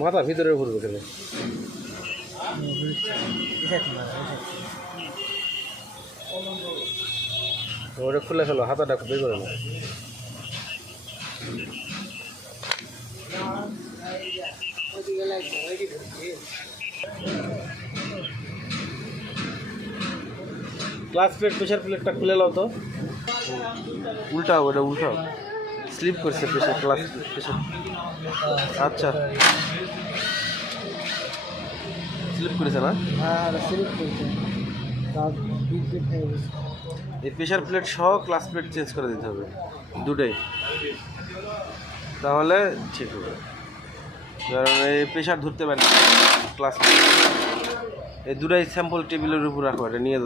মাথা ভিতরে ঘুরবে কেন? ওটা খুলে ফেলো, হাতাটা বের করে না। ক্লাস প্লেট প্রেশার প্লেটটা খুলে নাও তো। উল্টাও, ওটা উল্টাও, স্লিপ করছে প্রেশার ক্লাস প্রেশার। আচ্ছা, স্লিপ করেছে না? এই প্রেশার প্লেট সহ ক্লাস প্লেট চেঞ্জ করে দিতে হবে দুটোই, তাহলে ঠিক হবে। কারণ এই প্রেশার ধরতে পারে ক্লাস প্লেট। এই দুটাই স্যাম্পল টেবিলের উপর রাখো, এটা নিয়ে